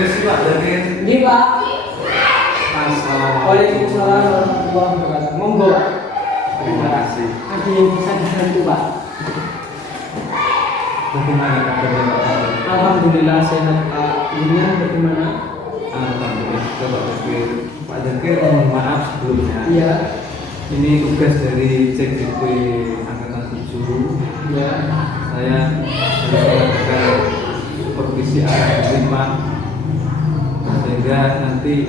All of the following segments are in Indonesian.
Permisi Pak dari Ini Pak. Assalamualaikum. Waalaikumsalam warahmatullahi wabarakatuh. Monggo. Terima kasih. Ada yang bisa dibantu Pak? Bagaimana kabarnya Pak? Alhamdulillah sehat Pak. Ini bagaimana? Alhamdulillah Pak Zakir. Pak Zakir mohon maaf sebelumnya. Iya. Ini tugas dari CGP Angkatan 7. Iya. Saya harus melakukan supervisi arahan 5 sehingga nanti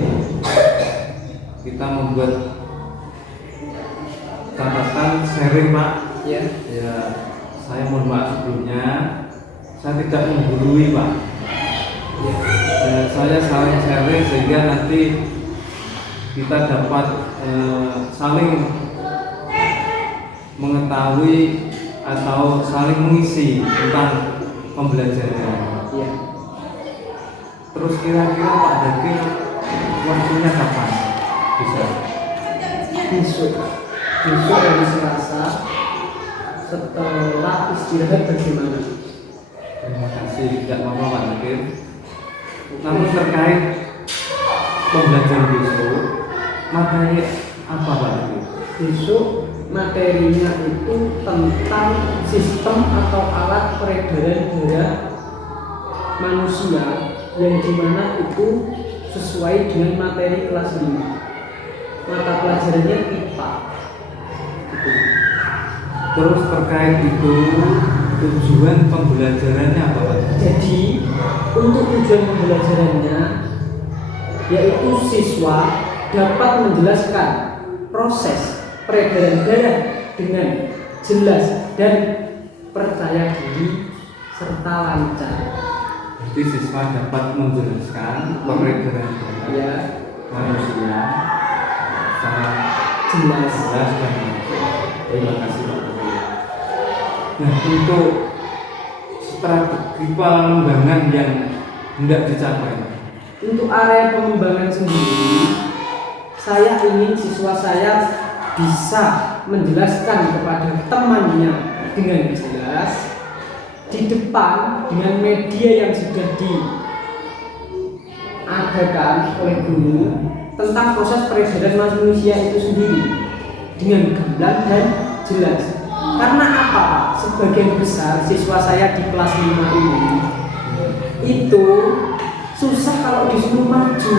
kita membuat catatan sharing Pak. Iya. Ya, saya mohon maaf sebelumnya. Saya tidak menggurui Pak. Iya. Saya saling sharing sehingga nanti kita dapat saling mengetahui atau saling mengisi tentang pembelajaran. Iya. Terus kira-kira Pak Zakir waktunya kapan bisa? Besok. Besok hari Selasa setelah istirahat bagaimana? Terima kasih, tidak apa-apa Pak Zakir. Namun terkait pembelajaran besok, materi apa Pak Zakir? Besok materinya itu tentang sistem atau alat peredaran darah manusia yang dimana itu sesuai dengan materi kelas 5. Mata pelajarannya IPA. Gitu. Terus terkait itu tujuan pembelajarannya apa Pak? Jadi untuk tujuan pembelajarannya yaitu siswa dapat menjelaskan proses peredaran darah dengan jelas dan percaya diri serta lancar. Jadi siswa dapat menjelaskan peredaran darah Ya, manusia secara jelas. jelas dan lancar. Terima kasih Pak Zakir. Nah, untuk strategi pengembangan yang hendak dicapai, Untuk area pengembangan sendiri, saya ingin siswa saya bisa menjelaskan kepada temannya dengan jelas di depan dengan media yang sudah diadakan oleh guru tentang proses peredaran manusia itu sendiri dengan gamblang dan jelas. Karena apa Pak? Sebagian besar siswa saya di kelas 5 ini itu susah kalau disuruh maju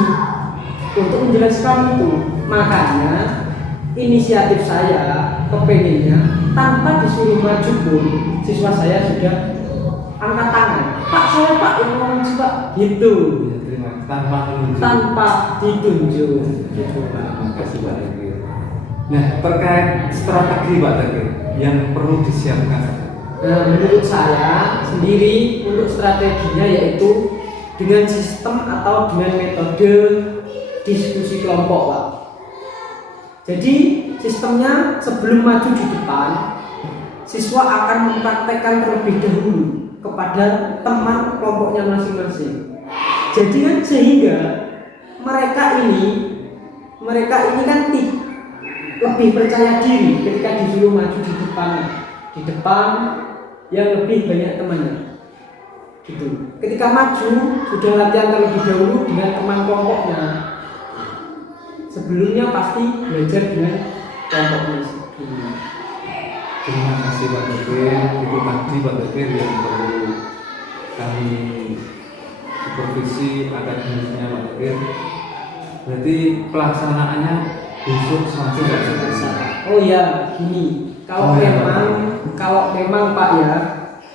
untuk menjelaskan itu. Makanya inisiatif saya kepengennya tanpa disuruh maju pun siswa saya sudah angkat tangan. Pak, saya Pak yang mau maju Pak. Gitu. ya, terima kasih. Tanpa ditunjuk. Gitu Pak. Terima kasih Pak Zakir. Nah, terkait strategi Pak Zakir yang perlu disiapkan. Nah, menurut saya sendiri untuk strateginya yaitu dengan sistem atau dengan metode diskusi kelompok Pak. Jadi sistemnya sebelum maju di depan, siswa akan mempraktekkan terlebih dahulu kepada teman kelompoknya masing-masing. Jadi kan sehingga mereka ini kan lebih percaya diri ketika disuruh maju di depan yang lebih banyak temannya. Gitu. Ketika maju sudah latihan terlebih dahulu dengan teman kelompoknya. Sebelumnya pasti belajar dengan kelompoknya sebelumnya. Terima kasih Pak Zakir. Itu tadi Pak Zakir yang perlu kami supervisi akademiknya Pak Zakir. Berarti pelaksanaannya besok sampai selesai. Oh ya, gini. Kalau memang Pak ya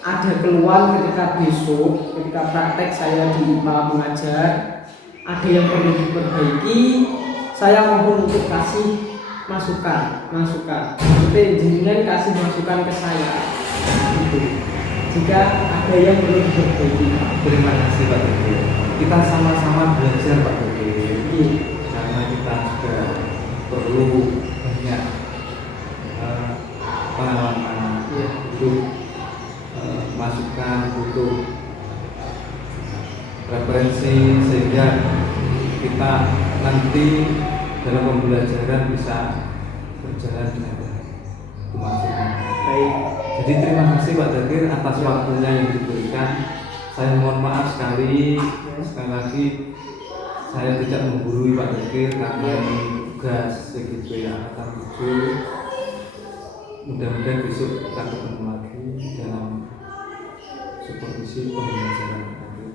ada keluhan ketika besok, ketika praktek saya di IPA mengajar, ada yang perlu diperbaiki, saya mohon untuk kasih masukan. Maksudnya jenengan kasih masukan ke saya. Gitu. Jika ada yang perlu diperbaiki. Terima kasih Pak Zakir. Kita sama-sama belajar Pak Zakir. Iya. Karena kita juga perlu banyak pengalaman, Iya. butuh masukan, butuh referensi sehingga kita nanti dalam pembelajaran bisa berjalan dengan baik. Itu maksudnya. Baik. Jadi terima kasih Pak Zakir atas waktunya yang diberikan. Saya mohon maaf sekali lagi saya tidak menggurui Pak Dekir karena ini tugas segitu ya angkatan 7. Mudah-mudahan besok kita ketemu lagi dalam supervisi pembelajaran tadi.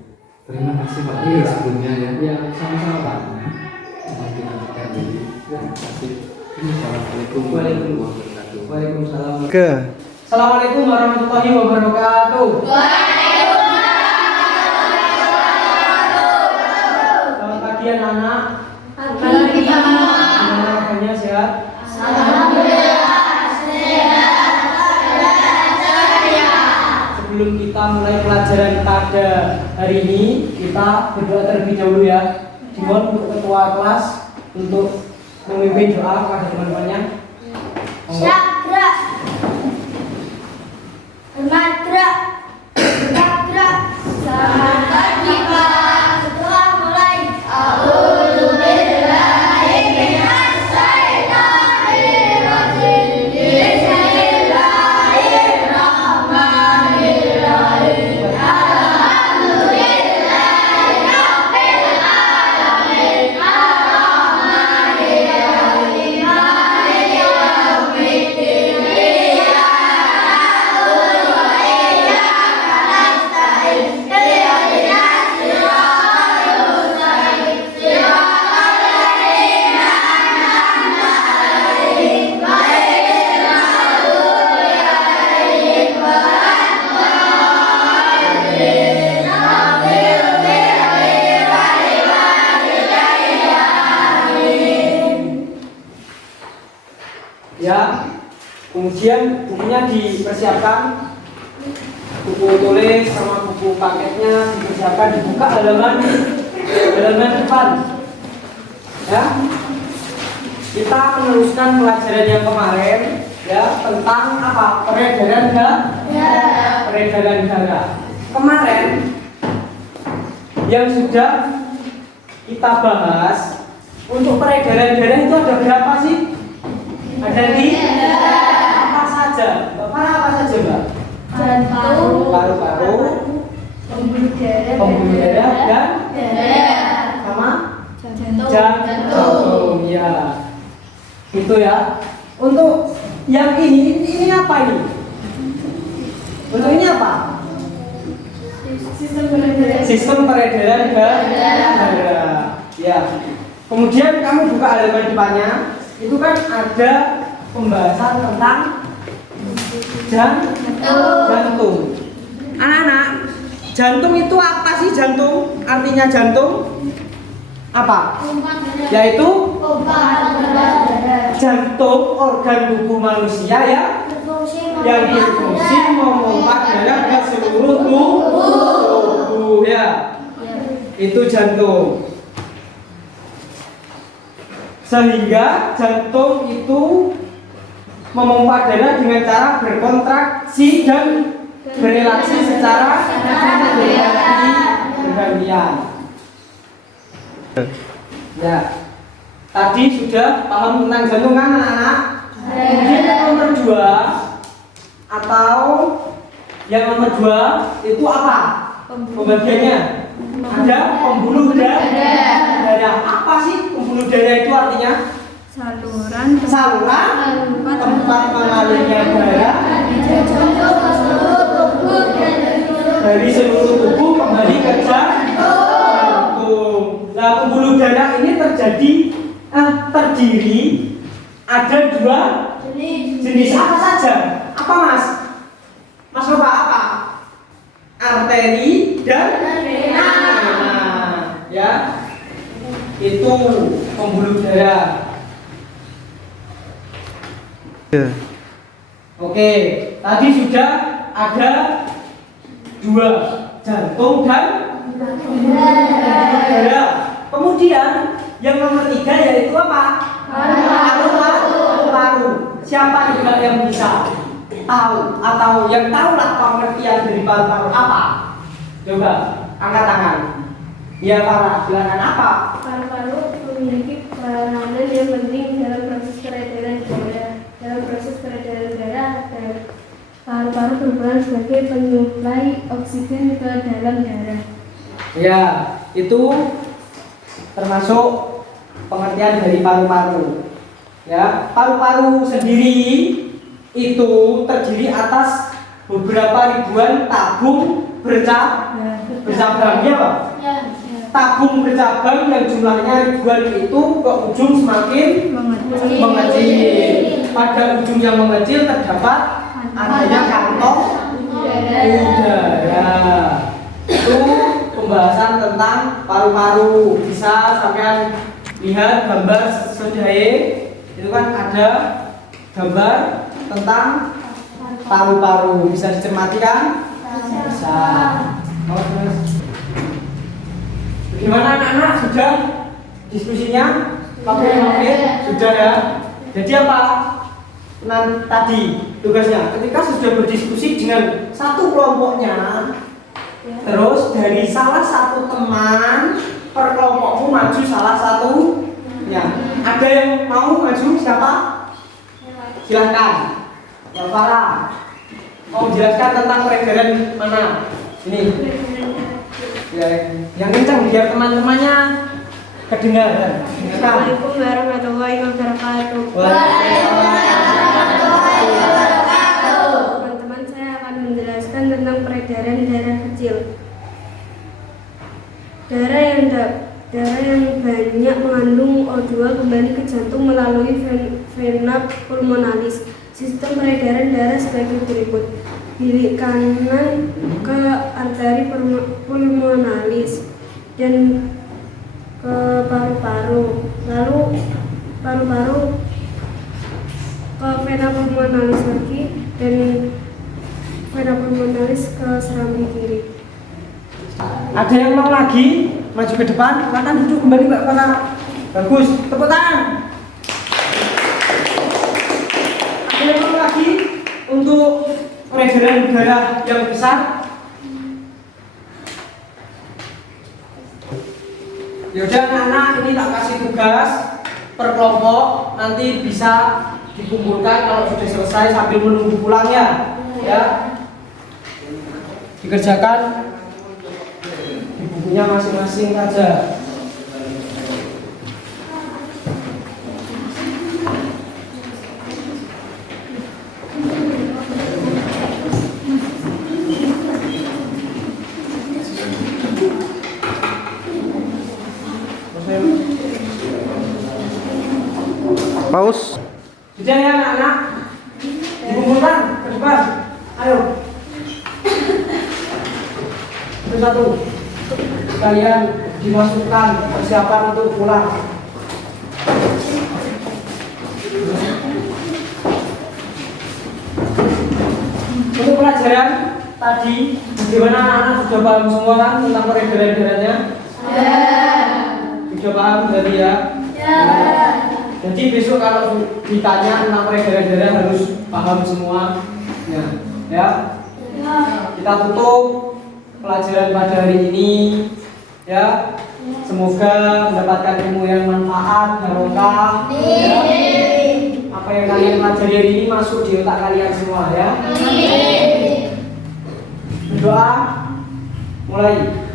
Terima kasih Pak Dekir sebelumnya ya. Ya, sama-sama Pak. Nanti kita jadi. Terima kasih. Assalamualaikum Waalaikumsalam. warahmatullahi wabarakatuh. Waalaikumsalam. Ke Assalamualaikum warahmatullahi wabarakatuh. Selamat pagi anak-anak. Gimana kabarnya, sehat? Sebelum kita mulai pelajaran pada hari ini, kita berdoa terlebih dahulu ya. Dimohon untuk ketua kelas untuk memimpin doa kepada teman-temannya. Monggo. Gerak. Hormat gerak. Gerak. Selamat pagi Pak. Setelah mulai. A'udzu billahi minasy syaithanir rajim. Bismillahirrahmanirrahim. Alhamdulillahi rabbil alamin. Arrahmanirrahim. Maliki yaumiddin. Ya, kemudian bukunya dipersiapkan, buku tulis sama buku paketnya dipersiapkan, dibuka halaman depan. Ya, kita meneruskan pelajaran yang kemarin ya tentang apa, peredaran darah. Kemarin yang sudah kita bahas untuk peredaran darah itu ada berapa sih? Ada di apa saja? Para apa saja, Mbak? Jantung, Paru-paru, pembuluh pembuluh darah dan darah, sama jantung. jantung. Ya, itu ya. Untuk yang ini apa ini? Untuk ini apa? Sistem peredaran darah. Ya. Kemudian kamu buka halaman depannya. Itu kan ada pembahasan tentang jantung. Anak-anak, jantung itu apa sih jantung? Artinya jantung apa? Yaitu jantung organ tubuh manusia ya yang berfungsi memompa darah ke seluruh tubuh ya. Itu jantung. Sehingga jantung itu memompa darah dengan cara berkontraksi dan berrelaksi secara bergantian. Ya, tadi sudah paham tentang jantung kan anak-anak? Kemudian yang nomor 2 atau yang nomor 2 itu apa? Pembagiannya ada pembuluh darah. Apa sih pembuluh darah itu artinya? Saluran Tempat mengalirnya darah dari seluruh tubuh kembali ke jantung. Nah, pembuluh darah ini terdiri ada 2 jenis apa saja? Apa Mas? Mas coba apa? Arteri dan vena. Ya, itu pembuluh darah. Oke, tadi sudah ada 2, jantung dan darah. Kemudian yang nomor 3 yaitu apa? Paru-paru. Siapa juga yang bisa tahu atau yang tahu lah pengertian dari paru-paru apa? Coba angkat tangan. Ya, para silakan apa? Paru-paru memiliki peranan yang penting dalam proses peredaran darah. Dalam proses peredaran darah, paru paru-paru berperan sebagai penyuplai oksigen ke dalam darah. Ya, itu termasuk pengertian dari paru-paru. Ya, paru-paru sendiri itu terdiri atas beberapa ribuan tabung bercabang, ya Pak? Tabung bercabang yang jumlahnya ribuan itu ke ujung semakin mengecil. Pada ujung yang mengecil terdapat adanya kantong udara. Itu pembahasan tentang paru-paru. Bisa sampean lihat gambar sesuai. Itu kan ada gambar tentang paru-paru. Bisa dicermati kan? Bisa. Bagaimana anak-anak, sudah diskusinya? Oke, sudah ya. Jadi apa? Tadi tugasnya ketika sudah berdiskusi dengan satu kelompoknya, terus dari salah satu teman per kelompokmu maju salah satunya. Ada yang mau maju siapa? Silahkan. Ya Farah, mau menjelaskan tentang peredaran mana? Ini. Ya, yang kencang biar teman-temannya kedengaran. Assalamualaikum warahmatullahi wabarakatuh. Teman-teman, saya akan menjelaskan tentang peredaran darah kecil. Darah yang banyak mengandung O2 kembali ke jantung melalui vena pulmonalis. Sistem peredaran darah sebagai berikut. Bilik kanan ke arteri pulmonalis dan ke paru-paru, lalu paru-paru ke vena pulmonalis lagi dan vena pulmonalis ke serambi kiri. Ada yang mau lagi maju ke depan? Silakan duduk kembali Mbak Farah. Bagus, tepuk tangan. Ada yang mau lagi untuk peredaran darah yang besar? Yaudah anak-anak, ini tak kasih tugas per kelompok, nanti bisa dikumpulkan kalau sudah selesai sambil menunggu pulangnya, ya. Dikerjakan di bukunya masing-masing saja. Paus. Sudah ya anak-anak, dikumpulkan ke depan. Ayo. Satu-satu. Kalian dimasukkan persiapan untuk pulang. Untuk pelajaran tadi, bagaimana anak-anak sudah paham semua kan tentang peredaran darahnya? Sudah paham tadi ya? Jadi besok kalau ditanya tentang peredaran darah harus paham semua. Ya. Kita tutup pelajaran pada hari ini. Ya. Semoga mendapatkan ilmu yang manfaat, barokah. Ya. Apa yang kalian pelajari hari ini masuk di otak kalian semua ya. Berdoa. Mulai.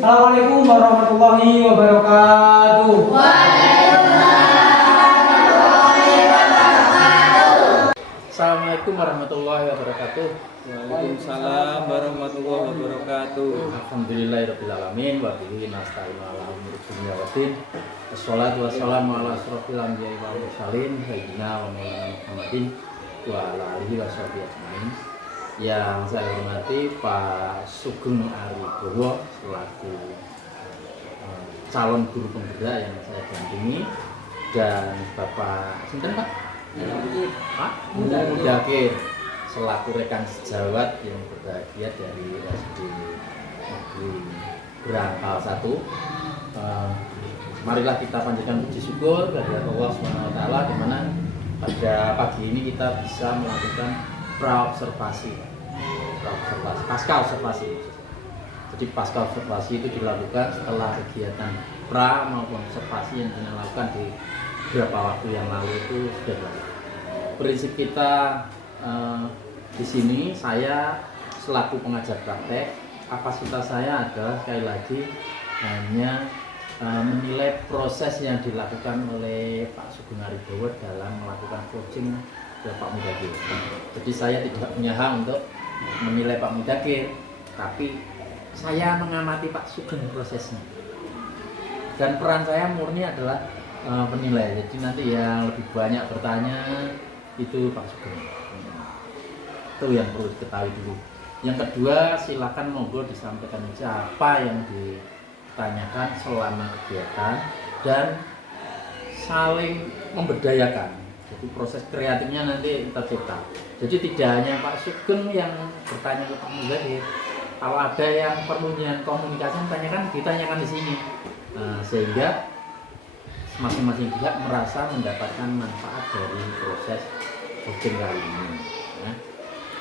Assalamualaikum warahmatullahi wabarakatuh. Assalamualaikum warahmatullahi wabarakatuh. Waalaikumsalam warahmatullahi wabarakatuh. Alhamdulillahirabbil alamin wa bihi nasta'inu ala umuri dunya waddin. Wassalatu wassalamu ala asyrofil anbiya'i wal mursalin sayyidina wa maulana Muhammadin wa ala alihi washabihi ajmain. Yang saya hormati Pak Sugeng Aribowo selaku calon guru penggerak yang saya dampingi, dan Bapak Sinten Pak? Pak Mudakir selaku rekan sejawat yang berbahagia dari SD Negeri Berangkal 1. Marilah kita panjatkan puji syukur kepada Allah SWT di mana pada pagi ini kita bisa melakukan pasca observasi. Jadi pasca observasi itu dilakukan setelah kegiatan pra maupun observasi yang kita lakukan di beberapa waktu yang lalu itu sudah dilakukan. Prinsip kita di sini, saya selaku pengajar praktek, kapasitas saya adalah sekali lagi hanya menilai proses yang dilakukan oleh Pak Sugeng Aribowo dalam melakukan coaching ke Pak Mudakir. Jadi saya tidak punya hak untuk menilai Pak Mudakir, tapi saya mengamati Pak Sugeng prosesnya. Dan peran saya murni adalah penilai. Jadi nanti yang lebih banyak bertanya itu Pak Sugeng. Itu yang perlu diketahui dulu. Yang kedua, silakan monggo disampaikan aja apa yang ditanyakan selama kegiatan dan saling memberdayakan. Jadi proses kreatifnya nanti kita cipta. Jadi tidak hanya Pak Sugeng yang bertanya ke Pak Mudakir. Kalau ada yang perlu komunikasi ditanyakan di sini. Nah, sehingga masing-masing pihak merasa mendapatkan manfaat dari proses coaching kali ini. Ya.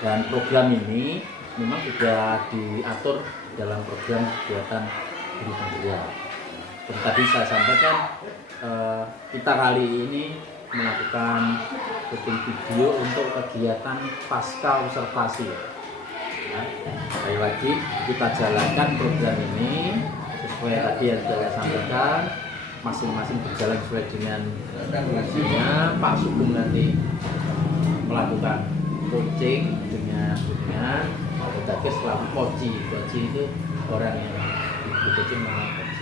Dan program ini memang sudah diatur dalam program kegiatan guru pendidikan. Seperti tadi saya sampaikan, kita kali ini melakukan syuting video untuk kegiatan pasca observasi. Ya. Sekali lagi kita jalankan program ini sesuai tadi yang saya sampaikan, masing-masing berjalan sesuai dengan fungsinya. Pak Sugeng nanti melakukan coaching dengan Pak Mudakir selaku coach itu orang yang coaching namanya coach.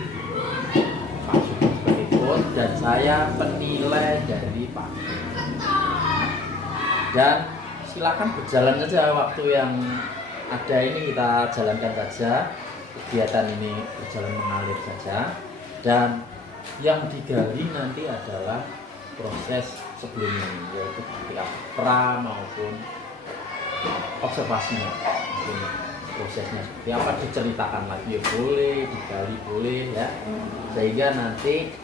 Pak Sugeng sebagai coach dan saya penilai dari Pak. Dan silakan berjalan saja waktu yang ada ini, kita jalankan saja, kegiatan ini berjalan mengalir saja, dan yang digali nanti adalah proses sebelumnya, yaitu ketika pra maupun observasinya, prosesnya seperti apa diceritakan lagi ya boleh, digali boleh ya, sehingga nanti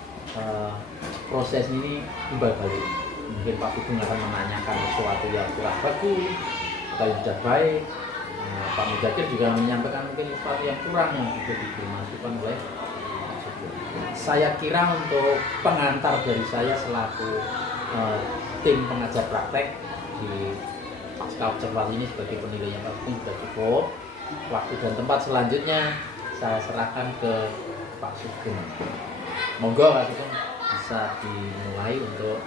proses ini timbal balik. Mungkin Pak Sugeng akan menanyakan sesuatu yang kurang bagus atau yang sudah baik. Pak Mudakir juga menyampaikan mungkin sesuatu yang kurang yang sudah diberi masukan oleh Pak Sugeng. Saya kira untuk pengantar dari saya selaku tim pengajar praktek di pasca observasi ini sebagai penilainya Pak Sugeng sudah cukup. Waktu dan tempat selanjutnya saya serahkan ke Pak Sugeng. Monggo Pak Sugeng bisa dimulai untuk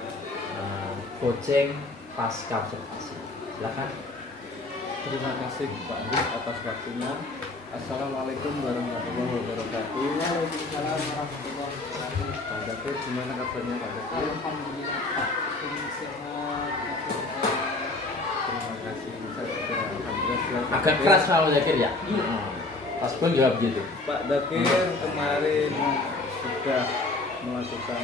coaching pasca observasi. Silakan. Terima kasih Pak Andi atas waktunya. Assalamualaikum warahmatullahi wabarakatuh. Waalaikumsalam warahmatullahi wabarakatuh. Pak Dakir, gimana kabarnya Pak Dakir? Alhamdulillah Pak, sehat. Terima kasih. Saya juga alhamdulillah sehat. Agak keras Pak Mudakir ya? Pak Sugeng juga begitu. Pak Dakir kemarin sudah melakukan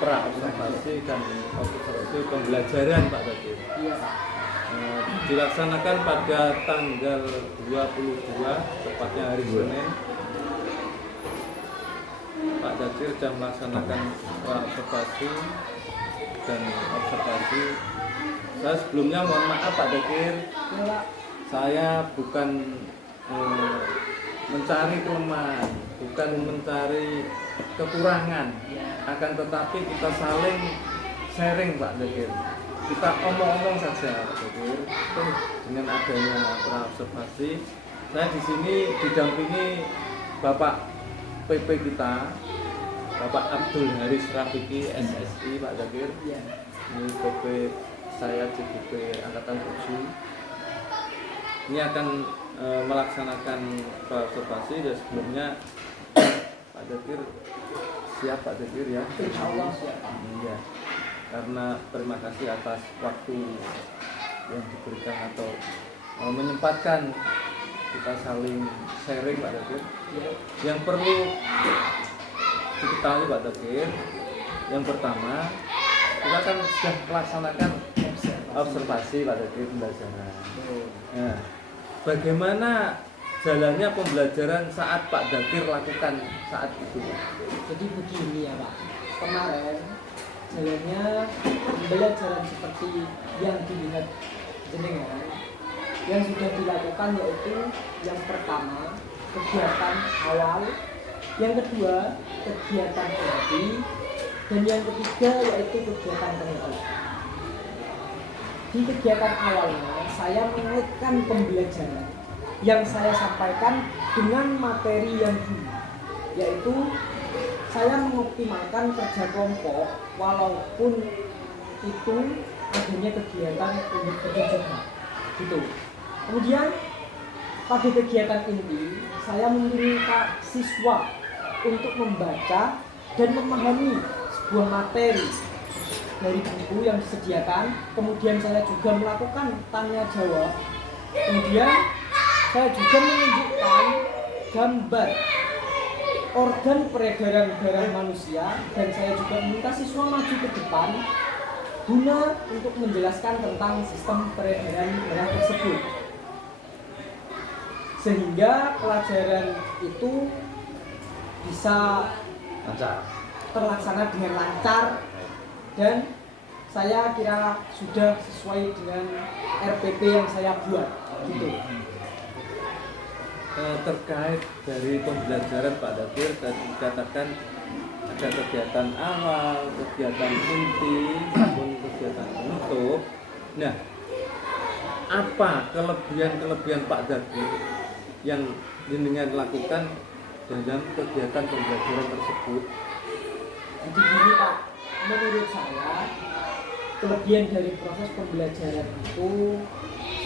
pra observasi dan observasi pembelajaran Pak Dakir. Iya Pak. Dilaksanakan pada tanggal 22, tepatnya hari Senin. Pak Dakir sudah melaksanakan pra observasi dan observasi. Saya sebelumnya mohon maaf Pak Dakir, saya bukan mencari kelemahan, bukan mencari kekurangan, akan tetapi kita saling sharing Pak Dakir. Kita omong-omong saja Pak Dakir. Dengan adanya pra observasi, saya di sini didampingi Bapak PP kita, Bapak Abdul Haris Rafiki SSI Pak Dakir. Ini PP saya CGP Angkatan 7. Ini akan melaksanakan pra observasi dan sebelumnya Pak Dakir siap Pak Dakir ya. Insyaallah siap. Iya. Karena terima kasih atas waktu yang diberikan atau menyempatkan kita saling sharing Pak Dakir. Yang perlu diketahui Pak Dokter. Yang pertama, kita kan sudah melaksanakan observasi Pak Dokter pembelajaran. Nah, bagaimana jalannya pembelajaran saat Pak Dakir lakukan saat itu? Jadi begini ya Pak, kemarin jalannya pembelajaran seperti yang dilihat jenengan yang sudah dilakukan, yaitu yang pertama kegiatan awal, yang kedua kegiatan inti, dan yang ketiga yaitu kegiatan penutup. Di kegiatan awalnya saya mengaitkan pembelajaran yang saya sampaikan dengan materi yang dulu, yaitu saya mengoptimalkan kerja kelompok walaupun itu adanya kegiatan untuk pekerjaan gitu. Kemudian pada kegiatan inti saya meminta siswa untuk membaca dan memahami sebuah materi dari buku yang disediakan. Kemudian saya juga melakukan tanya jawab. Kemudian saya juga menunjukkan gambar organ peredaran darah manusia, dan saya juga meminta siswa maju ke depan guna untuk menjelaskan tentang sistem peredaran darah tersebut, sehingga pelajaran itu bisa terlaksana dengan lancar, dan saya kira sudah sesuai dengan RPP yang saya buat gitu. Terkait dari pembelajaran Pak Dakir tadi dikatakan ada kegiatan awal, kegiatan inti maupun kegiatan penutup. Nah, apa kelebihan Pak Dakir yang jenengan lakukan dalam kegiatan pembelajaran tersebut? Jadi gini Pak, menurut saya kelebihan dari proses pembelajaran itu,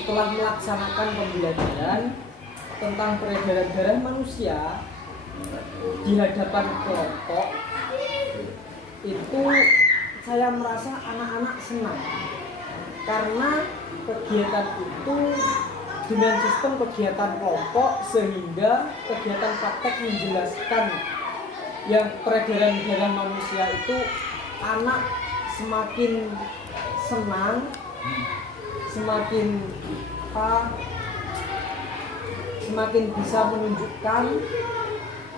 setelah melaksanakan pembelajaran tentang peredaran darah manusia di hadapan kelompok, itu saya merasa anak-anak senang karena kegiatan itu dengan sistem kegiatan kelompok, sehingga kegiatan praktek menjelaskan yang peredaran darah manusia itu anak semakin senang, semakin bisa menunjukkan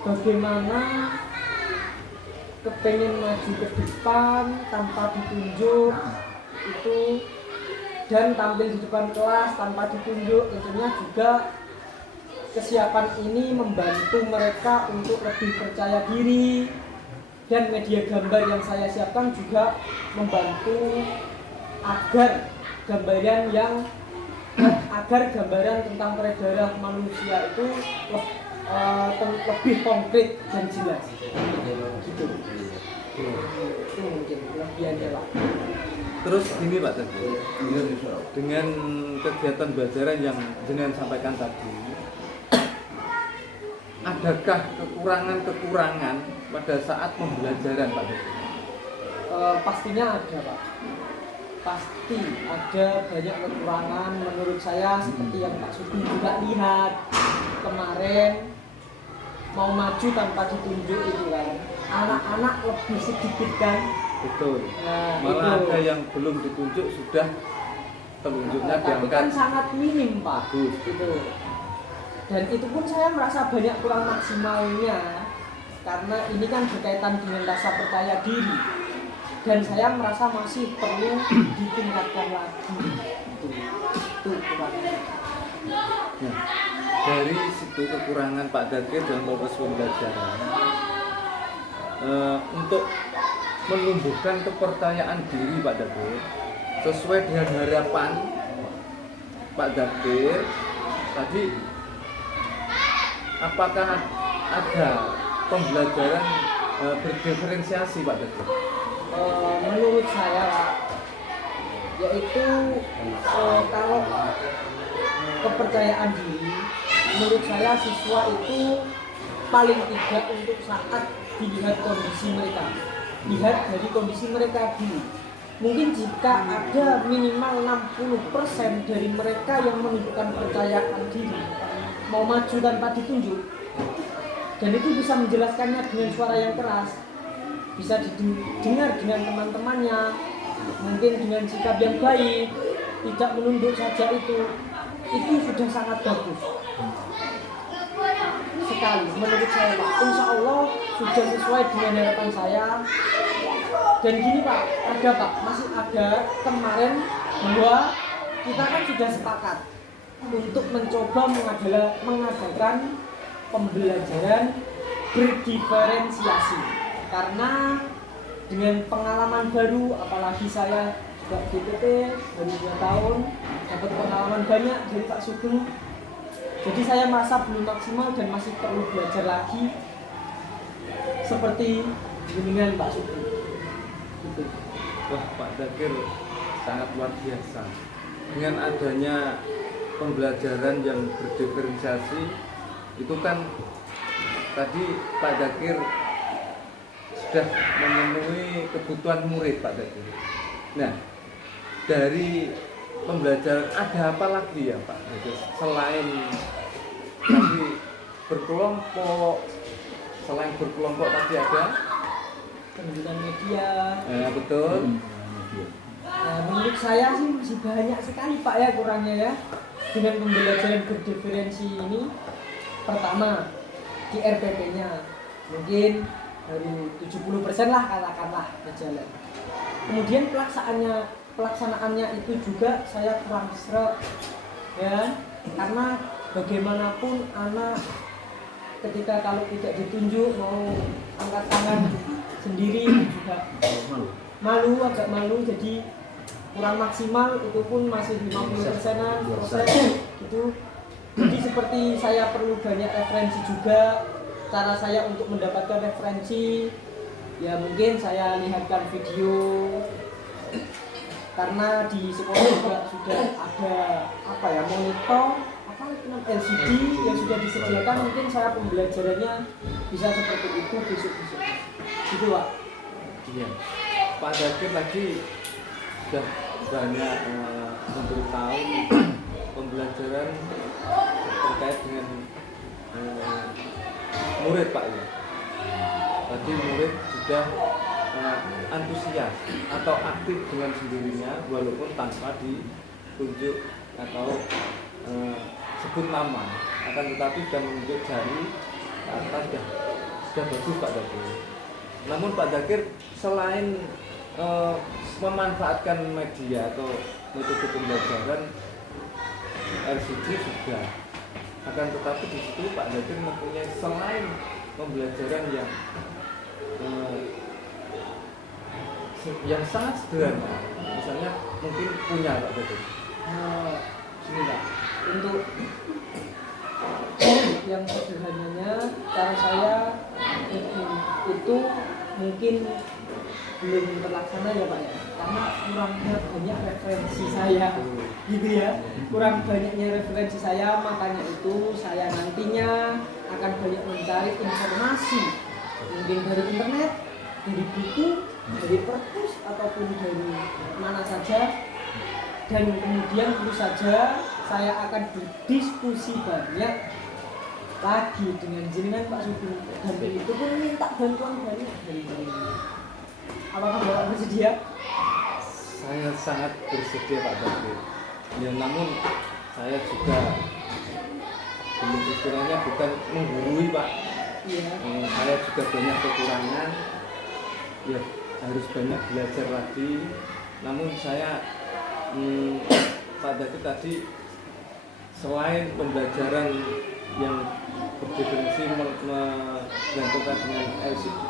bagaimana kepengen maju ke depan tanpa ditunjuk itu, dan tampil di depan kelas tanpa ditunjuk. Tentunya juga kesiapan ini membantu mereka untuk lebih percaya diri, dan media gambar yang saya siapkan juga membantu agar gambaran tentang peredaran manusia itu lebih konkret dan jelas gitu. Itu mungkin kelebihannya Pak. Terus ini Pak Tadi, dengan kegiatan belajaran yang jenengan sampaikan tadi, adakah kekurangan-kekurangan pada saat pembelajaran Pak Tadi? Pastinya ada Pak. Pasti ada banyak kekurangan menurut saya, seperti yang Pak Sugeng juga lihat kemarin mau maju tanpa ditunjuk itu kan, anak-anak lebih sedikit kan. Betul. Nah, malah itu ada yang belum ditunjuk sudah telunjuknya tapi diangkat. kan sangat minim Pak. Bagus. Gitu. Dan itu pun saya merasa banyak kurang maksimalnya, karena ini kan berkaitan dengan rasa percaya diri, dan saya merasa masih perlu ditingkatkan lagi. Itu kurangnya. Nah, dari situ kekurangan Pak Dakir dalam proses pembelajaran, untuk menumbuhkan kepercayaan diri Pak Dakir sesuai dengan harapan Pak Dakir tadi, apakah ada pembelajaran berdiferensiasi Pak Dakir? Menurut saya Pak, yaitu kalau kepercayaan diri, menurut saya siswa itu paling tidak untuk saat dilihat kondisi mereka, lihat dari kondisi mereka dulu. Mungkin jika ada minimal 60% dari mereka yang menunjukkan kepercayaan diri, mau maju tanpa ditunjuk, dan itu bisa menjelaskannya dengan suara yang keras, bisa didengar dengan teman-temannya, mungkin dengan sikap yang baik, tidak menunduk saja, itu sudah sangat bagus sekali menurut saya Pak. Insya Allah sudah sesuai dengan harapan saya. Dan gini Pak, masih ada kemarin bahwa kita kan sudah sepakat untuk mencoba mengadakan pembelajaran berdiferensiasi, karena dengan pengalaman baru, apalagi saya juga DPT baru 2 tahun, dapat pengalaman banyak dari Pak Sugeng. Jadi saya merasa belum maksimal dan masih perlu belajar lagi seperti dengan Pak Sugeng. Gitu. Wah, Pak Zakir sangat luar biasa. Dengan adanya pembelajaran yang berdiferensiasi, itu kan tadi Pak Zakir sudah memenuhi kebutuhan murid Pak Zakir. Nah, dari pembelajaran ada apa lagi ya Pak? Selain tadi berkelompok, tadi ada Pendidikan media. Betul. Nah, menurut saya sih masih banyak sekali Pak ya kurangnya ya. Dengan pembelajaran berdiferensi ini, pertama di RPP-nya mungkin dari 70% lah katakanlah berjalan. Kemudian pelaksanaannya itu juga saya kurang seret ya, karena bagaimanapun anak ketika kalau tidak ditunjuk mau angkat tangan sendiri juga agak malu, jadi kurang maksimal, itu pun masih 50%-an gitu. Jadi seperti saya perlu banyak referensi juga. Cara saya untuk mendapatkan referensi ya mungkin saya lihatkan video, karena di sekolah juga sudah ada monitor LCD yang sudah disediakan. Mungkin saya pembelajarannya bisa seperti itu besok gitu Pak. Iya, Pak Zakir tadi sudah banyak memberitahu pembelajaran terkait dengan murid Pak ya. Tadi murid sudah antusias atau aktif dengan sendirinya walaupun tanpa ditunjuk atau sebut nama, akan tetapi sudah menunjuk jari ke atas, sudah bagus Pak Zakir. Namun Pak Zakir selain memanfaatkan media atau metode pembelajaran LCD sudah, akan tetapi di situ Pak Zakir mempunyai selain pembelajaran yang sangat sederhana, misalnya mungkin punya Pak Zakir. Sini Pak, untuk yang sederhananya cara saya itu mungkin belum terlaksana ya Pak ya, karena kurangnya banyak referensi saya gitu ya, kurang banyaknya referensi saya, makanya itu saya nantinya akan banyak mencari informasi mungkin dari internet, dari buku, dari perpus ataupun dari mana saja, dan kemudian tentu saja saya akan berdiskusi banyak lagi dengan jenengan Pak Sugeng, dan itu pun minta bantuan banyak dari jenengan. Apakah Bapak bersedia? Saya sangat bersedia Pak Zakir. Ya, namun saya juga belum istilahnya bukan menggurui Pak. Iya. Saya juga banyak kekurangan. Ya, harus banyak belajar lagi. Namun saya Pak Zakir tadi selain pembelajaran yang berdiferensi menggantungkan dengan LCD,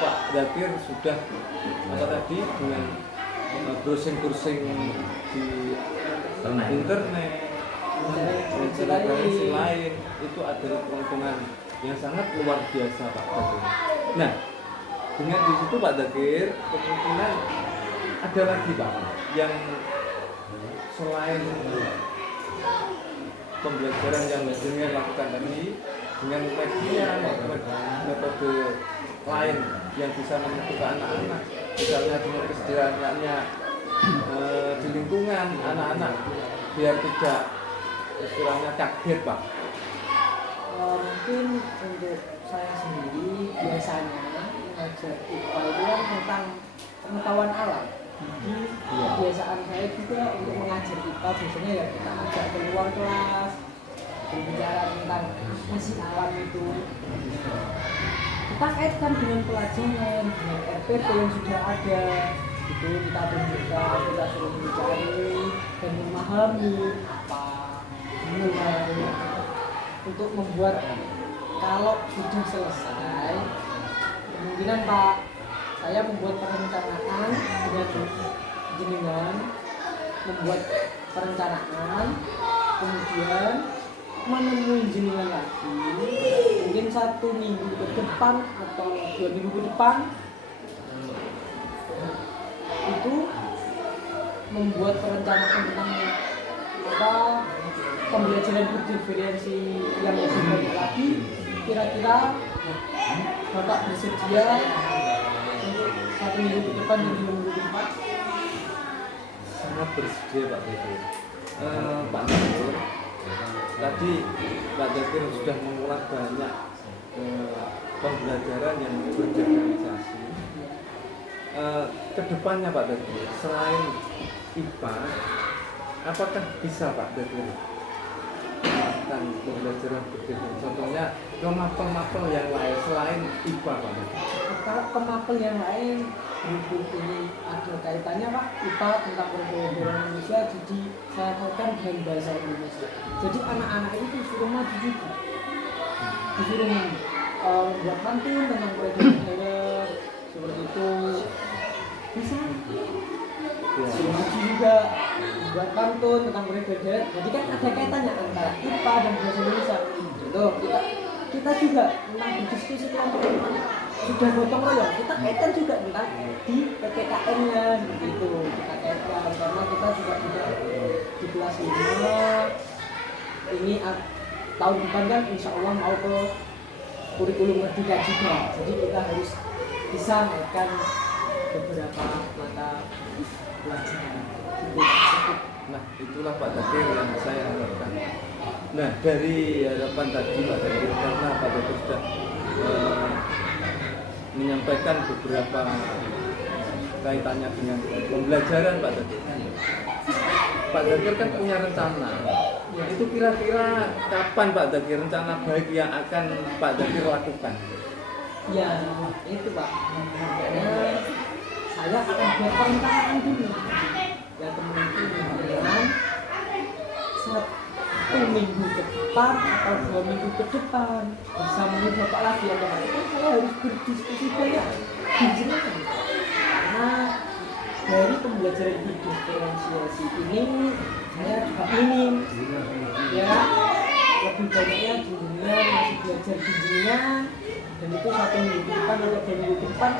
Pak Zakir sudah tadi dengan browsing di internet, referensi lain, itu adalah keuntungan yang sangat luar biasa Pak Zakir. Nah, dengan di situ Pak Zakir kemungkinan ada lagi Pak yang selain pembelajaran yang dengan lakukan tadi dengan media metode lain yang bisa membentuk anak-anak, misalnya dengan kesederhanaannya di lingkungan anak-anak biar tidak istilahnya kaget Pak. Mungkin untuk saya sendiri biasanya mengajar IPA itu kan tentang pengetahuan alam. Jadi kebiasaan saya juga untuk mengajar IPA biasanya ya kita ajak keluar kelas berbicara tentang isi alam itu. Kita kaitkan dengan pelajaran, dengan RPP yang sudah ada. Itu kita tunjukkan, kita suruh mencari dan memahami apa mulai untuk membuat kalau sudah selesai kemungkinan Pak saya membuat perencanaan dengan jenengan membuat perencanaan kemudian menemui jenengan lagi mungkin 1 minggu ke depan atau 2 minggu ke depan itu membuat perencanaan tentang apa pembelajaran berdiferensi yang lebih banyak lagi. Kira-kira Bapak bersedia untuk 1 minggu ke depan dan 2 minggu ke depan? Sangat bersedia Pak Dakir. Pak Dakir, tadi Pak Dakir sudah mengulas banyak pembelajaran yang berdiferensiasi. Kedepannya Pak Dakir, selain IPA, apakah bisa Pak Dakir melakukan pembelajaran berdiferensiasi? Contohnya ke mapel-mapel yang lain selain IPA Pak Dakir. Kalau ke mapel yang lain berhubung ini ada kaitannya Pak IPA tentang perbedaan Indonesia, jadi saya kaitkan dengan bahasa Indonesia. Jadi anak-anak itu disuruh maju juga, disuruh membuat pantun tentang perbedaan daerah seperti itu bisa. Suruh maju juga buat pantun tentang perbedaan. Jadi kan ada kaitannya antara IPA dan bahasa Indonesia. Itu kita juga tentang berdiskusi kelompok sudah gotong royong. Kita kaitkan juga tentang di PPKN-nya gitu. Kita kaitkan karena kita juga di kelas 5 ini tahun depan kan insya Allah mau ke kurikulum merdeka juga. Jadi kita harus bisa mengaitkan beberapa mata pelajaran. Nah, itulah Pak Dakir yang saya harapkan. Nah, dari harapan tadi Pak Dakir, karena Pak Dakir sudah menyampaikan beberapa kaitannya dengan pembelajaran Pak Dakir. Pak Dakir kan punya rencana. Itu kira-kira kapan Pak Dakir rencana baik yang akan Pak Dakir lakukan? Ya, itu Pak. Karena saya akan buat perencanaan dulu. Ya kemungkinan 1 minggu ke depan atau 2 minggu ke depan bersama Bapak lagi ya teman. Saya harus berdiskusi banyak dengan karena dari pembelajaran diferensiasi ini saya juga minim ya lebih banyaknya jenengan masih belajar jenengan dan itu 1 minggu ke depan atau 2 minggu ke depan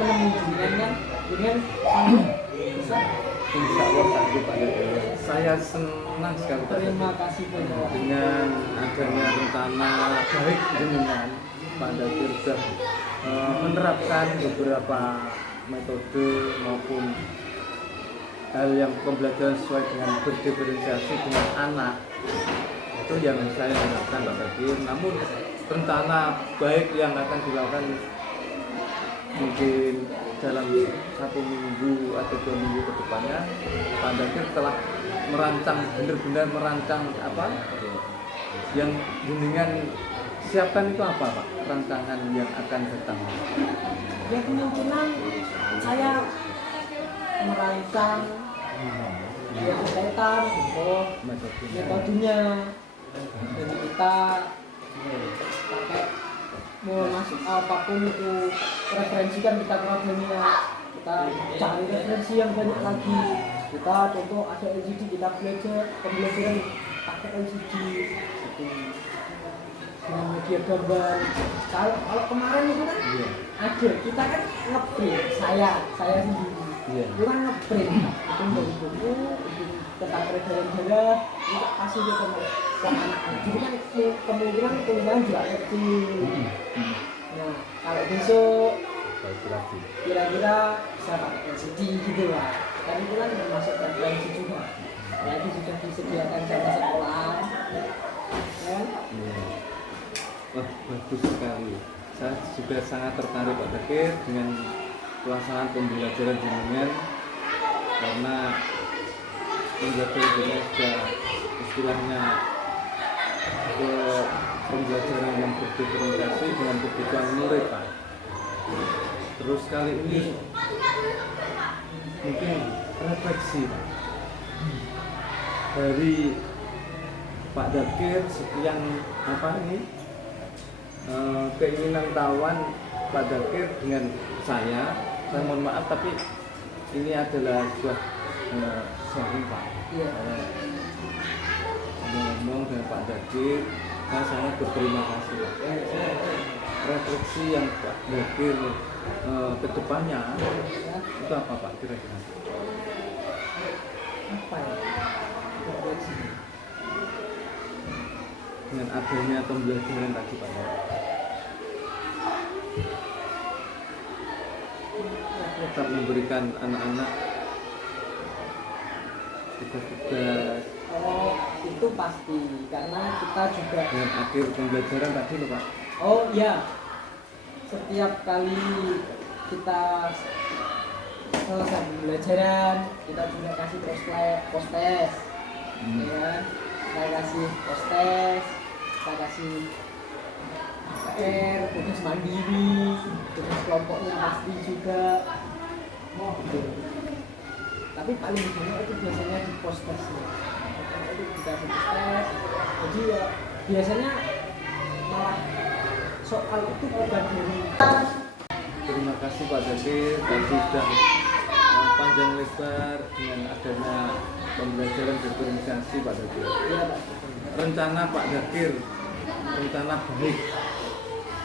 menemui jenengan kan dengan sanggup bisa. Insya Allah sanggup Pak Dakir. Saya senang sekali Pak Dakir. Terima kasih banyak. Dengan adanya rencana baik jenengan Pak Dakir sudah menerapkan beberapa metode maupun hal yang pembelajaran sesuai dengan berdiferensiasi dengan anak. Itu yang saya harapkan Pak Dakir. Namun rencana baik yang akan dilakukan mungkin dalam 1 minggu atau 2 minggu ke depannya Pak Dakir telah merancang, benar-benar merancang apa yang jenengan siapkan itu apa Pak? Rancangan yang akan datang? Ya kemungkinan saya merancang ya kesehatan, metodenya. Jadi kita pakai mau masuk apapun itu referensi kan kita keragaminya, kita cari referensi yang banyak lagi. Kita contoh ada LCD, kita belajar pembelajaran pakai LCD gitu. Dengan media gambar. Kalau kemarin itu kan ada kita kan ngeprint saya sendiri. Itu kan ngeprint itu dari buku tentang peredaran darah itu kasih dia ke anak-anak. Jadi kan kemungkinan tulisan juga kecil. Nah kalau besok kira-kira bisa pakai LCD gitu lah. Dan itu kan termasuk referensi juga. Lagi sudah disediakan sama sekolah. Ya. Wah, bagus sekali. Saya juga sangat tertarik Pak Dakir dengan pelaksanaan pembelajaran jenengan, karena pembelajaran jenengan sudah istilahnya ke pembelajaran yang berdiferensiasi dengan kebutuhan murid Pak. Terus kali ini mungkin refleksi Pak dari Pak Dakir sekian keinginan tawan Pak Dakir dengan saya mohon maaf tapi ini adalah sebuah sharing Pak. Iya. Ngomong dengan Pak Dakir, saya sangat berterima kasih Pak. Refleksi yang Pak Dakir ke depannya itu apa Pak kira-kira? Apa ya? Refleksi. Dengan adanya pembelajaran tadi Pak. Tetap memberikan anak-anak tugas-tugas. Oh, itu pasti karena kita juga Dengan akhir pembelajaran tadi loh Pak. oh iya, setiap kali kita selesai pembelajaran kita juga kasih postes ya kan? Kita kasih postes, kita kasih PR, tugas mandiri, tugas kelompoknya pasti juga gitu. Tapi paling banyak itu biasanya di postes ya. Karena itu dikasih postes, jadi ya biasanya malah soal itu bukan dari Terima kasih Pak Dakir, tadi sudah panjang lebar dengan adanya pembelajaran diferensiasi Pak Dakir. ya Pak. Rencana Pak Dakir, rencana baik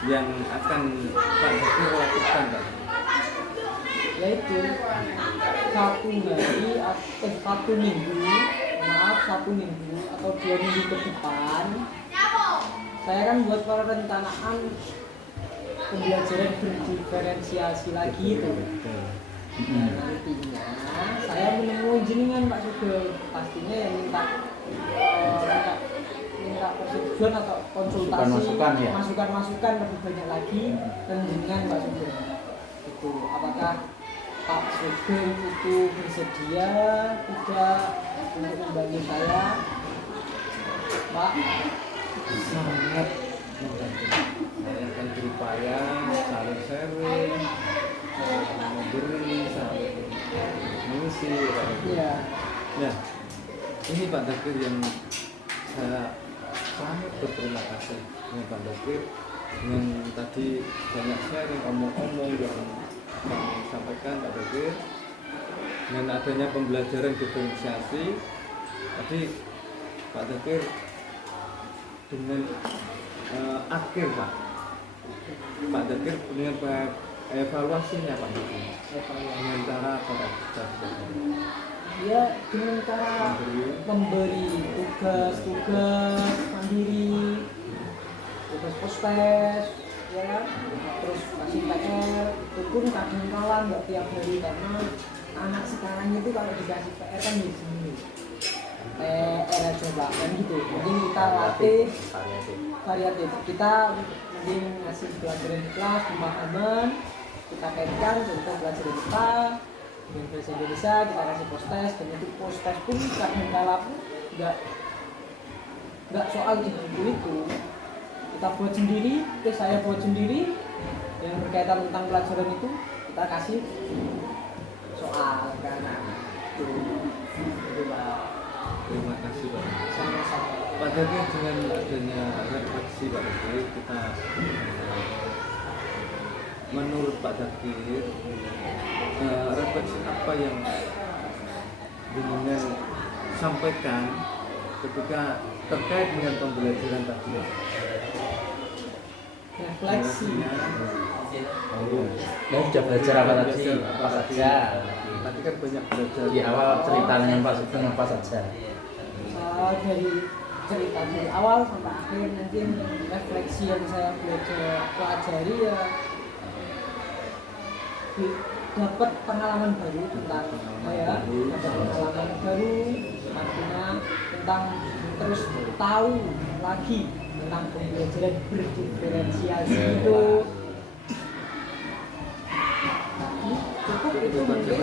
yang akan Pak Dakir lakukan Pak. Yaitu satu minggu atau 2 minggu ke depan saya kan buat perencanaan pembelajaran berdiferensiasi lagi itu. Nantinya saya menemui jenengan Pak Sugeng, pastinya yang minta persetujuan atau konsultasi, masukan-masukan lebih banyak lagi dan jenengan Pak Sugeng. Itu apakah Pak Sugeng itu bersedia tidak untuk membantu saya? Pak, Sangat membantu. Saya akan berupaya saling sharing, saling memberi, saling mengisi Pak Dakir. ya Ya, ini Pak Dakir yang saya sangat berterima kasih dengan Pak Dakir dengan tadi banyak sharing omong-omong yang kami sampaikan Pak Dakir dengan adanya pembelajaran diferensiasi tadi Pak Dakir dengan akhir Pak Dakir dengan evaluasinya Pak Dakir dengan cara apa Pak? ya dengan cara memberi tugas mandiri, tugas postes, ya kan? Terus kasih PR, itu pun kadang kala nggak tiap hari karena anak sekarang itu kalau dikasih PR kan di sini PR aja Pak, kan gitu. Mungkin kita latih variatif, kita mungkin ngasih pelajaran di kelas, pemahaman, kita kaitkan contoh pelajaran kita dengan bahasa Indonesia, kita kasih postes, dan itu postes pun kadang kala pun nggak soal di buku itu, kita buat sendiri, saya buat sendiri yang berkaitan tentang pelajaran itu, kita kasih soal ke anak itu Pak. Terima kasih Pak. Sama-sama. Pak Dakir dengan adanya refleksi Pak Dakir kita menurut Pak Dakir refleksi apa yang dengan sampaikan ketika terkait dengan pembelajaran tadi? Refleksi. Ya sudah belajar apa tadi? Apa saja? Tadi kan banyak belajar Di awal ceritanya Pak Sugeng apa saja? Dari cerita dari awal sampai akhir mungkin refleksi yang saya pelajari ya dapat pengalaman baru tentang saya, dapat pengalaman baru artinya tentang terus tahu lagi tentang pembelajaran berdiferensiasi itu cukup itu mungkin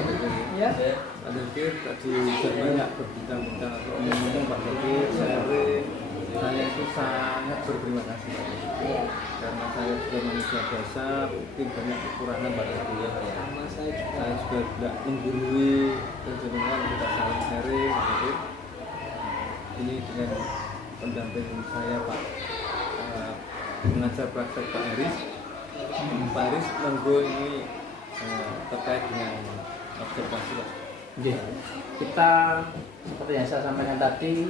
ya. Pak Zakir tadi sudah banyak berbincang-bincang atau ngomong Pak Zakir, saya itu sangat berterima kasih Pak Zakir. Karena saya juga manusia biasa, mungkin banyak kekurangan Pak Zakir. Saya juga tidak menggurui penjenengan, kita saling sharing Pak Zakir. Ini dengan pendamping saya Pak pengajar praktek Pak Haris. Pak Haris monggo ini terkait dengan observasi Pak. Kita seperti yang saya sampaikan tadi,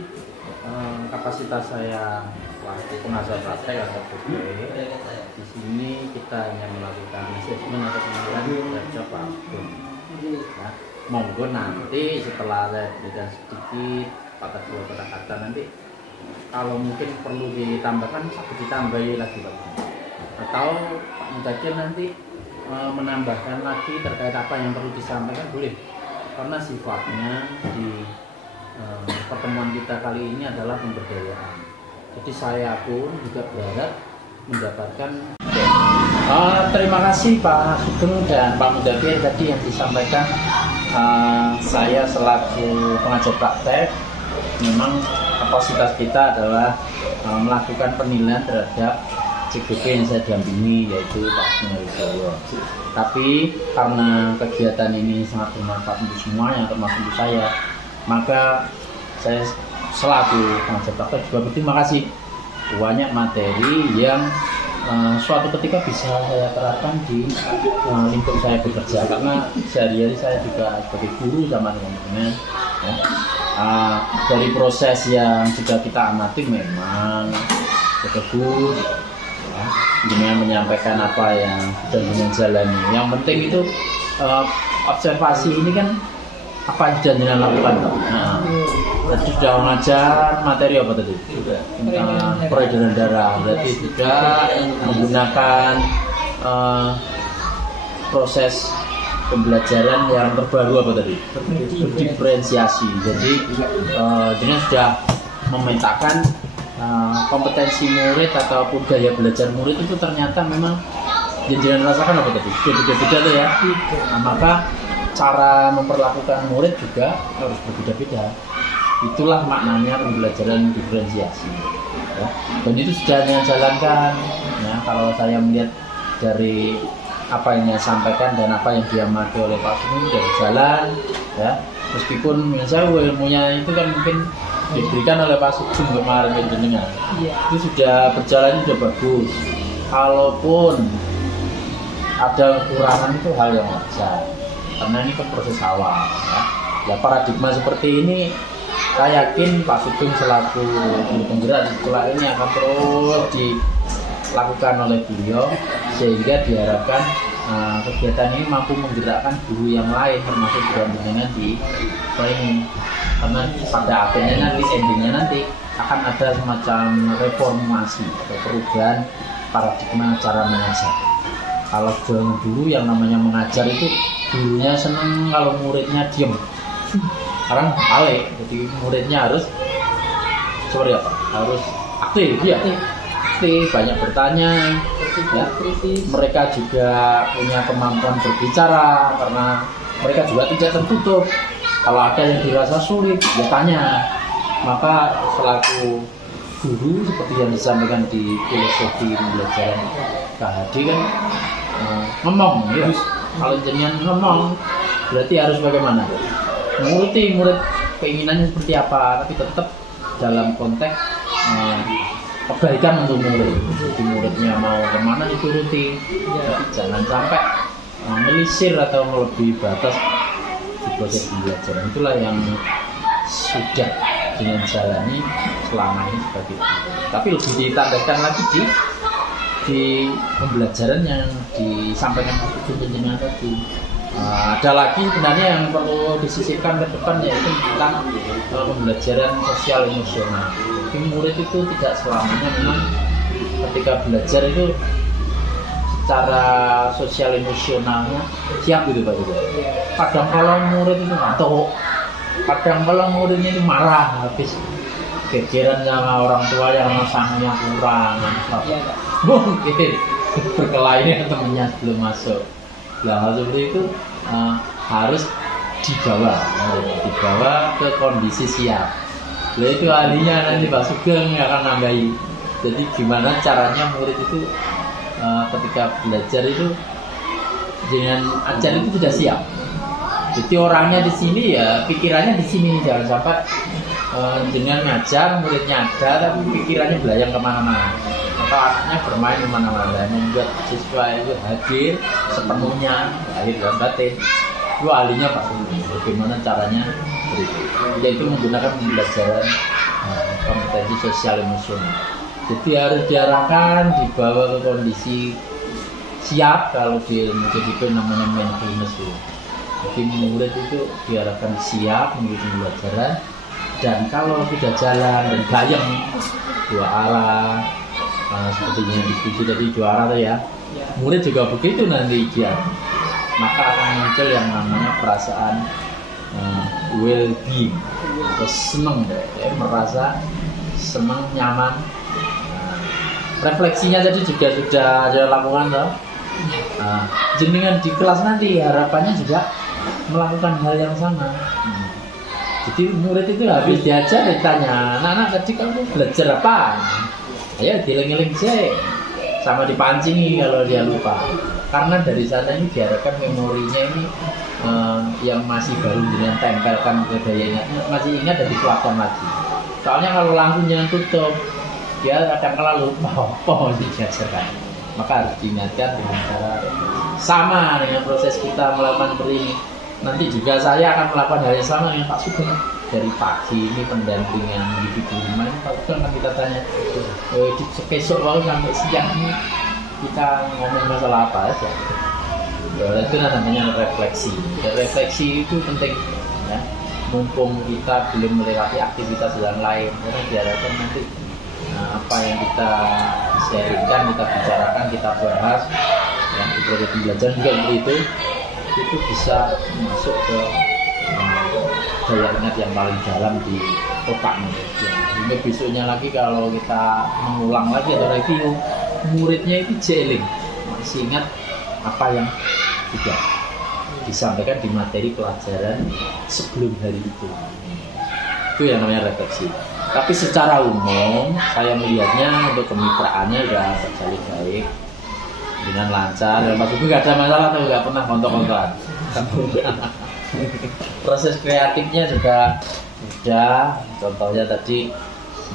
kapasitas saya waktu pengajar praktek atau PBE di sini kita hanya melakukan asesmen atau penilaian terhadap Pak Sugeng. Nah, monggo nanti setelah saya berikan sedikit kata nanti kalau mungkin perlu ditambahkan ditambahi lagi Pak, atau Pak Mudakir nanti menambahkan lagi terkait apa yang perlu disampaikan boleh, karena sifatnya di pertemuan kita kali ini adalah pemberdayaan. Jadi saya pun juga berharap mendapatkan terima kasih Pak Sugeng dan Pak Mudakir tadi yang disampaikan. Saya selaku pengajar praktek, memang kapasitas kita adalah melakukan penilaian terhadap CGP yang saya dampingi, yaitu Pak Sugeng. Tapi karena kegiatan ini sangat bermanfaat untuk semuanya, termasuk untuk saya, maka saya selaku pengajar praktek juga berterima kasih banyak materi yang suatu ketika bisa saya terapkan di lingkup saya bekerja, karena sehari-hari saya juga sebagai guru sama teman-teman ya. Dari proses yang sudah kita amati memang bagus ya, dengan menyampaikan apa yang sudah dengan jalani. Yang penting itu observasi ini kan apa yang sudah dengan lakukan. Tadi sudah mengajar materi apa tadi? Tentang peredaran darah. Berarti sudah menggunakan proses pembelajaran yang terbaru apa tadi? Berdiferensiasi. Jadi dengan sudah memetakan kompetensi murid ataupun gaya belajar murid itu ternyata memang yang rasakan apa tadi? Beda-beda tuh ya. Nah, maka cara memperlakukan murid juga harus berbeda-beda. Itulah maknanya pembelajaran diferensiasi ya. Dan itu sudah saya jalankan ya. Kalau saya melihat dari apa yang saya sampaikan dan apa yang diamati oleh Pak Sugeng sudah berjalan ya. Meskipun saya ilmunya itu kan mungkin diberikan oleh Pak Sugeng kemarin jenengan itu sudah berjalan, sudah bagus. Kalaupun ada kekurangan itu hal yang wajar, karena ini kan proses awal ya. Paradigma seperti ini saya yakin Pak Sugeng selaku penggerak di sekolah ini akan terus dilakukan oleh beliau, sehingga diharapkan kegiatan ini mampu menggerakkan guru yang lain termasuk juga dengan di training, karena pada akhirnya nanti endingnya nanti akan ada semacam reformasi atau perubahan paradigma cara mengajar. Kalau dulu yang namanya mengajar itu gurunya seneng kalau muridnya diem. Sekarang balik, jadi muridnya harus seperti apa? Harus aktif, ya. Aktif, banyak bertanya, ya. Mereka juga punya kemampuan berbicara karena mereka juga tidak tertutup. Kalau ada yang dirasa sulit, ya tanya. Maka selaku guru seperti yang disampaikan di filosofi pembelajaran KHD kan ngomong, ya. Kalau jenengan ngomong, berarti harus bagaimana? Mengerti murid keinginannya seperti apa, tapi tetap dalam konteks kebaikan untuk murid. Jadi muridnya mau kemana dituruti, tapi jangan sampai melisir atau melebihi batas di proses pembelajaran. Itulah yang sudah dengan jalani selama ini sebagai guru. Tapi lebih ditambahkan lagi di pembelajaran yang disampaikan oleh jenengan tadi. Ada lagi sebenarnya yang perlu disisipkan ke depan, yaitu tentang pembelajaran sosial emosional. Jadi murid itu tidak selamanya memang ketika belajar itu secara sosial emosionalnya siap gitu Pak juga. Kadang kalau murid itu ngantuk, kadang kalau murid itu marah habis kegeran sama orang tua yang masangnya kurang, mungkin berkelahi dengan temennya belum masuk. Nah, hal seperti itu harus dibawa ke kondisi siap. Nah, itu ahlinya nanti Pak Sugeng akan nambahi. Jadi gimana caranya murid itu ketika belajar itu dengan ajar itu sudah siap. Jadi orangnya di sini ya pikirannya di sini, jangan sampai dengan ngajar muridnya ada tapi pikirannya belayang kemana-mana atau anaknya bermain kemana-mana, membuat siswa itu hadir sepenuhnya lahir dan batin. Itu ahlinya Pak Sugeng. Bagaimana caranya yaitu menggunakan pembelajaran kompetensi sosial emosional. Jadi harus diarahkan, dibawa ke kondisi siap. Kalau di ilmu itu namanya mindfulness. Jadi murid itu diarahkan siap mengikuti pembelajaran, dan kalau tidak jalan dan gayeng dua arah, seperti yang diskusi tadi dua arah tuh ya, murid juga begitu nanti dia, maka akan muncul yang namanya perasaan well-being atau senang, merasa senang, nyaman. Refleksinya tadi juga sudah saya lakukan toh. Jenengan di kelas nanti harapannya juga melakukan hal yang sama. Jadi murid itu habis diajar ditanya, anak-anak tadi kamu belajar apa? Ayo dieling-eling sih, sama dipancingi kalau dia lupa. Karena dari sana ini diharapkan memorinya ini yang masih baru dengan tempelkan ke daya ingatnya, masih ingat dan dikuatkan lagi. Soalnya kalau langsung jangan tutup, dia kadang-kala lupa apa diajarkan. Maka harus diingatkan dengan cara sama dengan proses kita melakukan ini. Nanti juga saya akan melakukan hal yang sama dengan Pak Sugeng. Dari pagi ini pendampingan individu rumah ini Pak Sugeng akan kita tanya, besok lalu sampai siang ini kita ngomong masalah apa aja. Itu namanya refleksi. Dan refleksi itu penting ya. Mumpung kita belum melewati aktivitas yang lain, karena diharapkan nanti apa yang kita sharingkan, kita bicarakan, kita bahas ya, di proses pembelajaran juga itu bisa masuk ke daya ingat yang paling dalam di otaknya ya. Hingga besoknya lagi kalau kita mengulang lagi atau review, muridnya itu jeling, masih ingat apa yang sudah disampaikan di materi pelajaran sebelum hari itu. Itu yang namanya refleksi. Tapi secara umum saya melihatnya untuk kemitraannya sudah terjalin baik dengan lancar. Dan Mas Sugeng nggak ada masalah tuh, nggak pernah kontok-kontokan. Proses kreatifnya juga sudah. Contohnya tadi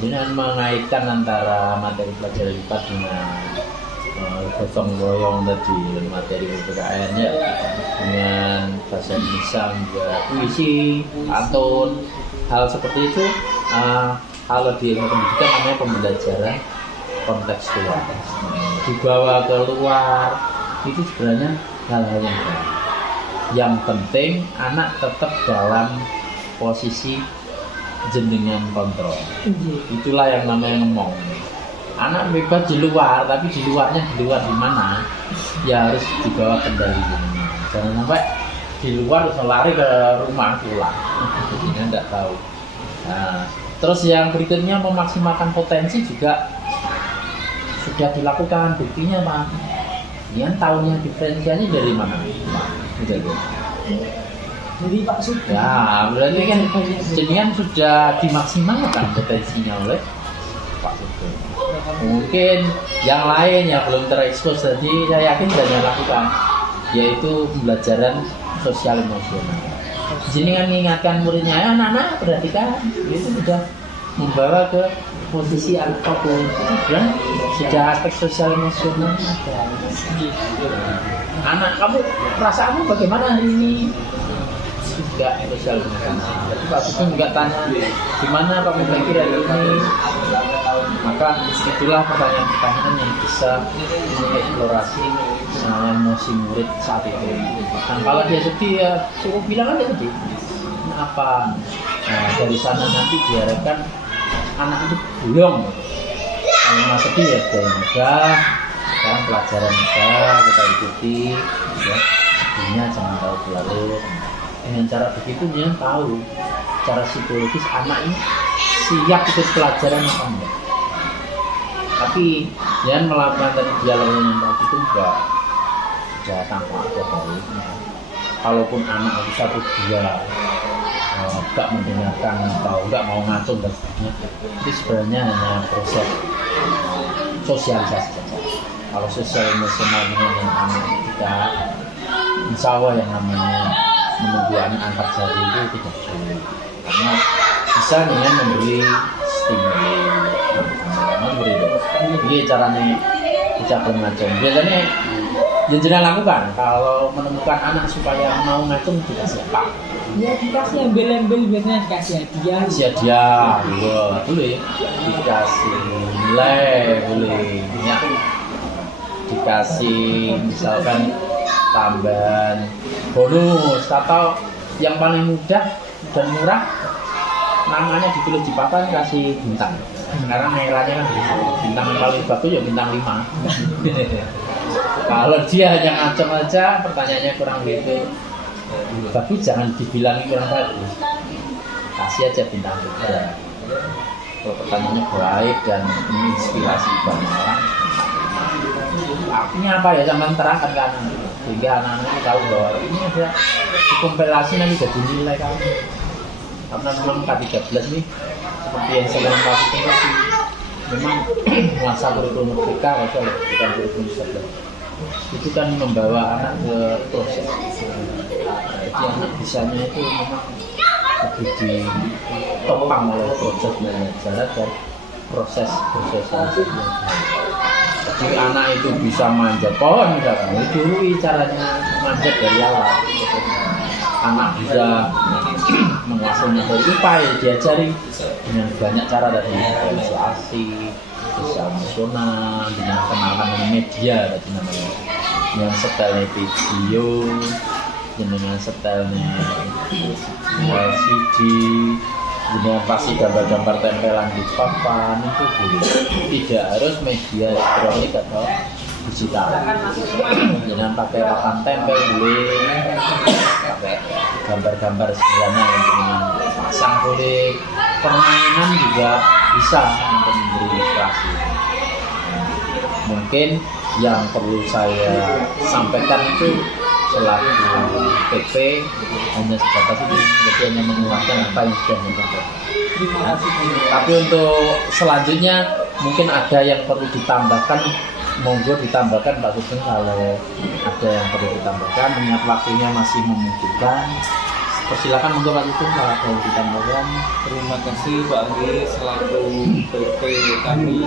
dengan mengaitkan antara materi pelajaran kita dengan gotong royong tadi, materi PPKN-nya dengan bahasa Indonesia, puisi, pantun, hal seperti itu. Kalau di ilmu pendidikan namanya pembelajaran kontekstual, dibawa keluar itu sebenarnya hal-hal yang baik. Yang penting anak tetap dalam posisi jenengan kontrol. Itulah yang namanya ngomong. Anak bebas di luar, tapi di luarnya di luar di mana ya harus dibawa kendali jenengan. Jangan sampai di luar terus lari ke rumah pulang, jadinya tidak tahu. Nah, terus yang berikutnya memaksimalkan potensi juga sudah dilakukan. Buktinya Pak, yang tahunya diferensialnya dari mana? Dari Pak Sugeng. Ya, berarti kan jenengan sudah dimaksimalkan potensinya oleh Pak Sugeng. Mungkin yang lain yang belum terekspos tadi saya yakin sudah dilakukan, yaitu pembelajaran sosial emosional. Jenengan mengingatkan muridnya, ya anak-anak perhatikan, itu sudah membawa ke posisi apapun, dan sudah aspek sosial emosional ada. Anak kamu, perasaanmu bagaimana hari ini? Juga sosial emosional. Jadi Pak Sugeng juga tanya, gimana kamu pikir hari ini? Maka itulah pertanyaan-pertanyaan yang bisa mengeksplorasi emosi murid saat itu. Dan kalau dia sedih ya suruh bilang aja sedih. Apa? Nah, dari sana nanti diharapkan anak itu belum sama sedih ya mudah. Sekarang pelajaran kita ikuti ya. Sedihnya jangan tahu berlarut. Dengan cara begitu dia tahu cara psikologis anak ini siap ikut pelajaran apa enggak. Tapi jangan melakukan tadi dialog yang tadi itu enggak tanpa ada baiknya. Kalaupun anak itu satu dia enggak mendengarkan atau enggak mau ngacung dan sebagainya, itu sebenarnya hanya proses sosialisasi saja. Kalau sosial emosional dengan anak kita, insya Allah yang namanya menunggu anak angkat jari itu tidak sulit, karena bisa dengan memberi stimuli, memberi ini caranya bisa ngacung. Biasanya yang jenah lakukan kalau menemukan anak supaya mau ngacung juga siapa? Ya dikasih embel-embel, biasanya dikasih hadiah. Kasih hadiah, boleh. Dikasih nilai, boleh. Ya. Dikasih misalkan tambahan bonus atau yang paling mudah dan murah, namanya ditulis di papan kasih bintang. Sekarang eranya kan bintang yang paling bagus ya bintang 5. Kalau dia hanya ngacem aja, pertanyaannya kurang gitu, tapi jangan dibilangi kurang bagus, kasih aja bintang 3. Kalau pertanyaannya baik dan menginspirasi banyak orang, artinya apa ya, jangan terangkan kan, sehingga anak-anak tahu bahwa ini ada dikompilasi nanti jadi nilai kamu. Karena memang K13 nih seperti yang saya kasih tadi, memang masa kurikulum merdeka atau bukan kurikulum sekolah itu kan membawa anak ke proses. Jadi anak bisanya itu memang lebih ditopang oleh proses belajar dan proses Jadi anak itu bisa manjat pohon misalkan, itu caranya manjat dari awal. Anak bisa menguasai metode IPA, diajari dengan banyak cara, dari persuasi, sosial emosional, dengan kenalan dengan media, tadi namanya, dengan setelnya video, dengan setelnya LCD, dengan pasti gambar-gambar tempelan di papan itu boleh. Tidak harus media elektronik atau digital. Jangan pakai papan tempel boleh, pakai gambar-gambar sederhana yang dengan pasang boleh. Permainan juga bisa untuk memberi ilustrasi. Mungkin yang perlu saya sampaikan itu selaku PP hanya sebatas itu, jadi hanya menguatkan apa yang sudah disampaikan. Tapi untuk selanjutnya mungkin ada yang perlu ditambahkan, monggo ditambahkan Pak Sugeng, kalau ada yang perlu ditambahkan, mengingat waktunya masih memungkinkan. Persilakan monggo Pak Sugeng kalau ada yang ditambahkan. Terima kasih Pak Andi selaku PP kami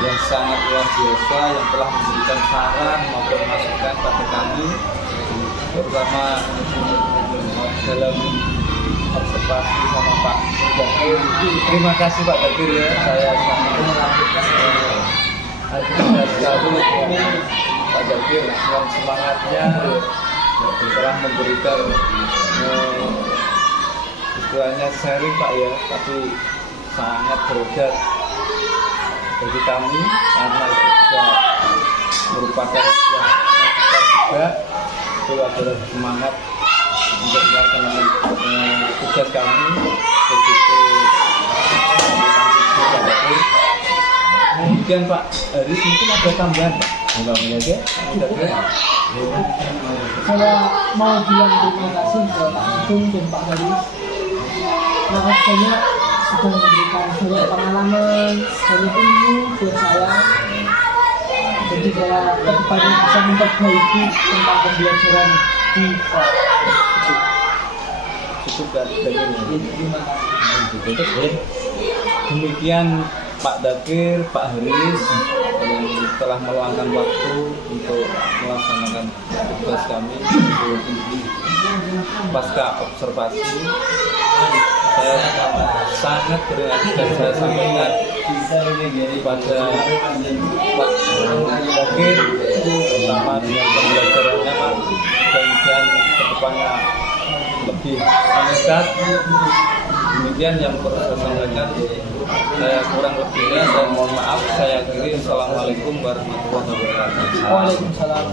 yang sangat luar biasa, yang telah memberikan saran maupun masukan pada kami, terutama dalam observasi sama Pak Dakir. Terima kasih Pak Dakir ya, saya sangat sekali ini Pak Dakir dengan semangatnya telah memberikan istilahnya sharing Pak ya, tapi sangat berharga bagi kami karena itu juga merupakan sebuah masukan juga. Itu adalah semangat untuk melaksanakan tugas kami. Begitu Pak Dakir. Kemudian Pak Haris mungkin ada tambahan Pak? Enggak ya? Saya mau bilang terima kasih ke Pak Sugeng dan Pak Haris. Terima kasih banyak sudah memberikan banyak pengalaman, banyak ilmu buat saya. Jadi saya kedepannya bisa memperbaiki tentang pembelajaran di Cukup dari ini. Terima kasih. Demikian Pak Dakir, Pak Haris yang telah meluangkan waktu untuk melaksanakan tugas kami pasca observasi. Saya sangat berterima kasih, saya sampaikan pada Pak Dakir terutama dengan pembelajarannya, dan kedepannya lebih meningkat. Demikian yang perlu saya sampaikan. Saya kurang lebihnya saya mohon maaf. Saya akhiri. Assalamualaikum warahmatullahi wabarakatuh. Waalaikumsalam.